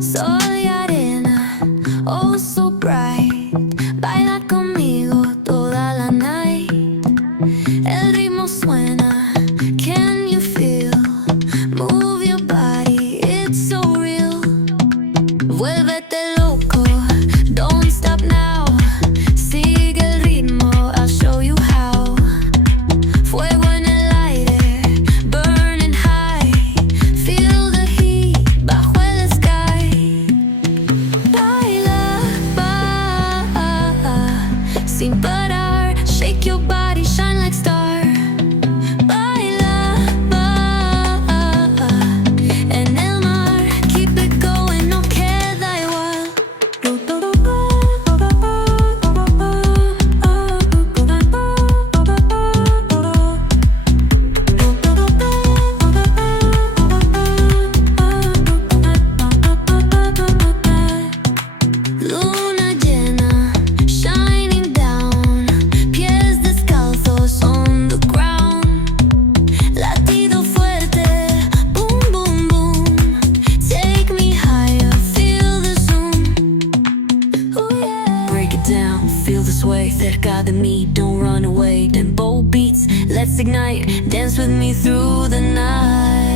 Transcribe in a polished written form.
Sol y arena, oh so bright. Baila conmigo toda la night. El ritmo suena, can you feel? Move your body, it's so real. Vuélvete loco, don't stop now. Sigue el ritmo, I'll show you how. Fuego en el aire, burning high. Feel the heat bajo el sky. Baila, sin parar. Shake your body, shine like star. Baila, en el mar. Keep it going, no queda igual. Luna llena, shining down. Pies descalzos on the ground. Latido fuerte, boom, boom, boom. Take me higher, feel the zoom. Oh yeah. Break it down, feel the sway. Cerca de mí, don't run away. Tempo beats, let's ignite. Dance with me through the night.